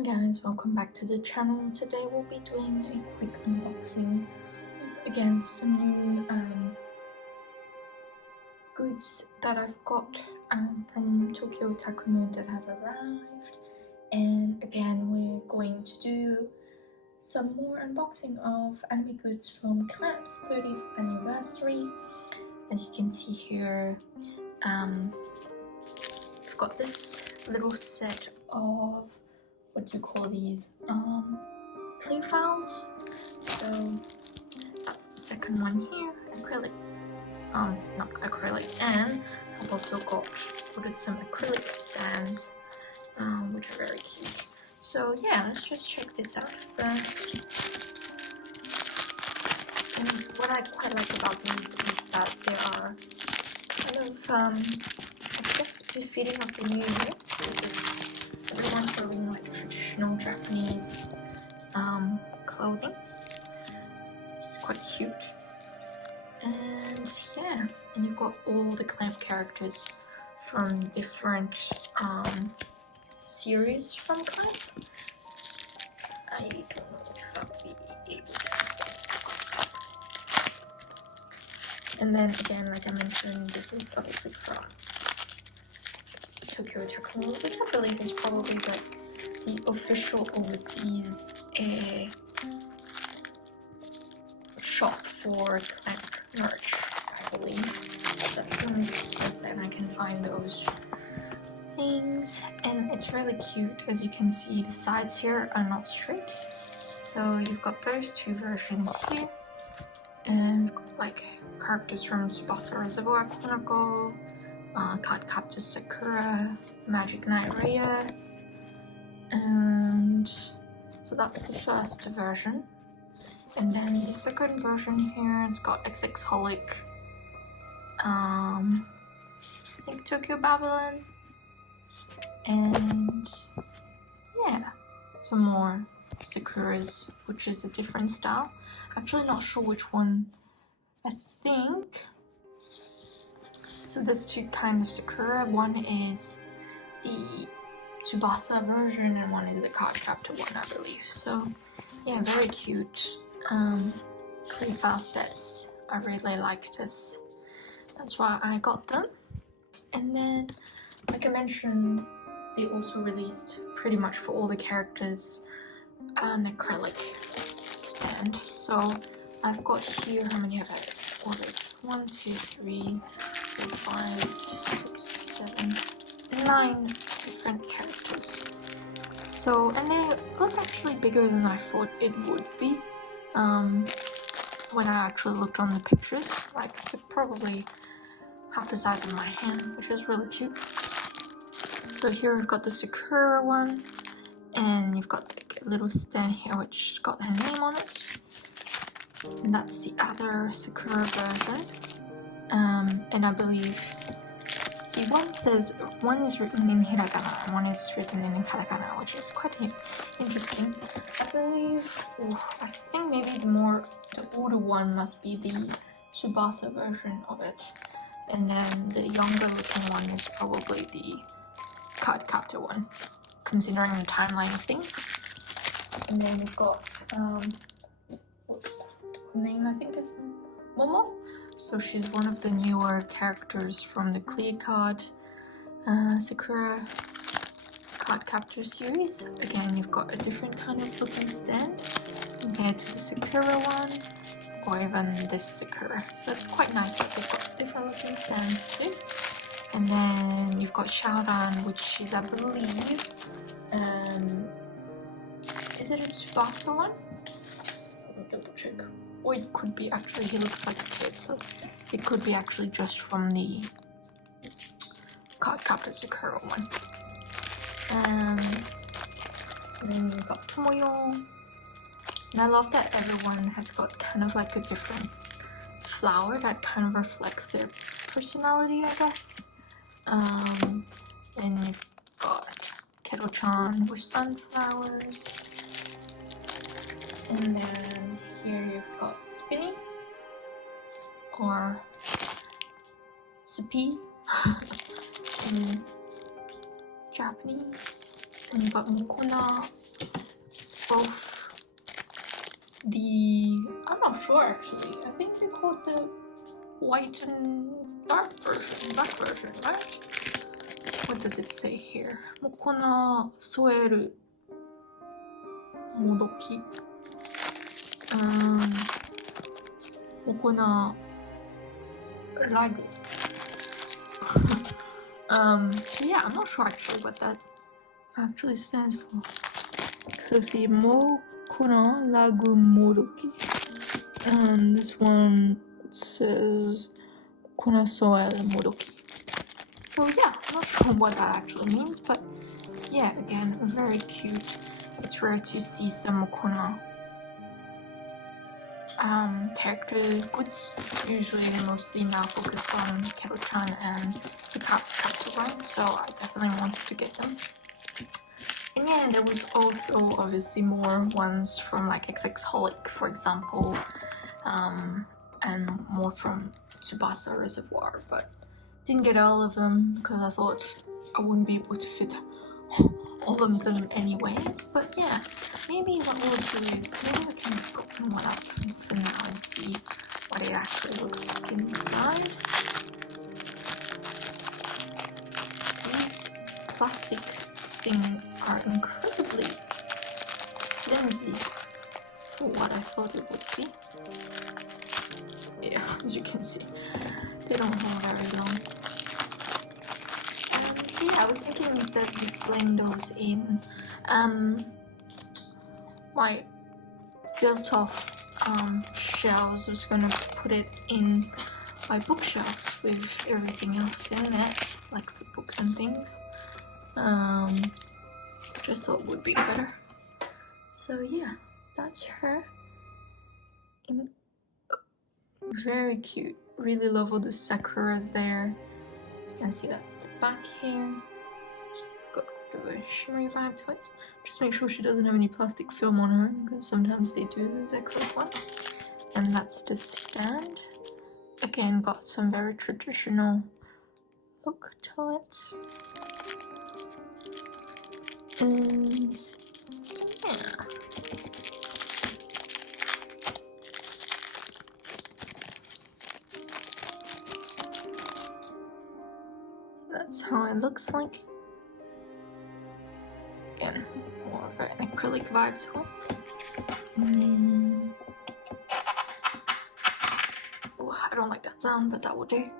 Hi guys, welcome back to the channel. Today we'll be doing a quick unboxing. Again, some new goods that I've got from Tokyo Takumi that have arrived. And again, we're going to do some more unboxing of anime goods from Clamp's 30th anniversary. As you can see here, we've got this little set of what do you call these? Clear files. So that's the second one here. Acrylic. Not acrylic. And I've also ordered some acrylic stands, which are very cute. So yeah, let's just check this out first. And what I quite like about these is that they are kind of, I guess, befitting of the new year. Everyone's wearing like traditional Japanese clothing, which is quite cute. And yeah, and you've got all the Clamp characters from different series from Clamp. I don't know if I'll be able to. And then again, like I mentioned, this is obviously from Tokyo Takumi, which I believe is probably the official overseas shop for Clamp merch, I believe. That's the only place that I can find those things, and it's really cute. As you can see, the sides here are not straight, so you've got those two versions here, and like characters from Tsubasa Reservoir Chronicle, Card Captor Sakura, Magic Knight Reyes, and so that's the first version. And then the second version here, it's got XX Holic, I think Tokyo Babylon, and yeah, some more Sakuras, which is a different style. Actually not sure which one. I think so. There's two kind of Sakura. One is the Tsubasa version and one is the Card Captor one, I believe. So yeah, very cute clay file sets. I really like this. That's why I got them. And then, like I mentioned, they also released pretty much for all the characters an acrylic stand. So I've got here, how many have I ordered? 1, 2, 3, 4, 5, 6, 7, 9 different characters. So, and they look actually bigger than I thought it would be. When I actually looked on the pictures, like they're probably half the size of my hand, which is really cute. So here we've got the Sakura one, and you've got like a little stand here which got her name on it. And that's the other Sakura version. And I believe, see, one is written in hiragana and one is written in katakana, which is quite interesting. I believe, I think maybe the older one must be the Tsubasa version of it, and then the younger looking one is probably the Card Captor one, considering the timeline of things. And then we've got name I think is Momo. So she's one of the newer characters from the Clear Card Sakura Card Captor series. Again, you've got a different kind of looking stand compared to the Sakura one, or even this Sakura. So it's quite nice that they've got different looking stands too. And then you've got Shaoran, which is, I believe, is it a Tsubasa one? I'll double check. Or it could be actually, he looks like a kid, so it could be actually just from the Card Captor Sakura one. And then we've got Tomoyo. And I love that everyone has got kind of like a different flower that kind of reflects their personality, I guess. Then we've got Keto-chan with sunflowers. And then here you've got Spinny, or Supi in Japanese. And you've got Mikona both the, I'm not sure actually, I think they called the white and dark version, right? What does it say here? Mokona soeru modoki. Mokona ragu. So yeah, I'm not sure actually what that actually stands for. So see, Mokona ragu modoki. And this one, it says Kona soel modoki. So yeah, I'm not sure what that actually means, but yeah, again, very cute. It's rare to see some Mokona character goods. Usually they're mostly now focused on Kero-chan and the Katsura, so I definitely wanted to get them. And yeah, there was also obviously more ones from like XX-holic, for example, and more from Tsubasa Reservoir, but didn't get all of them because I thought I wouldn't be able to fit all of them anyways. But yeah, maybe what we'll do is maybe we can open one up for now and see what it actually looks like inside. These plastic things are incredibly flimsy for what I thought it would be. Yeah, as you can see, they don't hold very long. So yeah, I was thinking instead of displaying those in my built-off shelves, I was gonna put it in my bookshelves with everything else in it, like the books and things. Which I thought would be better. So yeah, that's her. Very cute. Really love all the sakuras there. As you can see, that's the back here. It's got a bit of a shimmery vibe to it. Just make sure she doesn't have any plastic film on her, because sometimes they do, the acrylic one. And that's the stand. Again, got some very traditional look to it. And yeah. That's how it looks like. Again, more of an acrylic vibe to it. And then, oh, I don't like that sound, but that will do.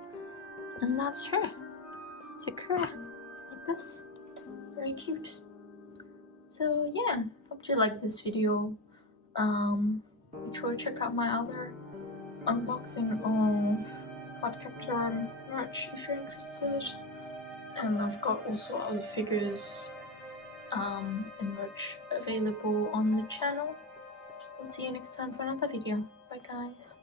And that's her. That's Sakura, like this. Very cute. So yeah, hope you liked this video. Make sure to check out my other unboxing of Cardcaptor merch if you're interested. And I've got also other figures and merch available on the channel. I'll see you next time for another video. Bye guys.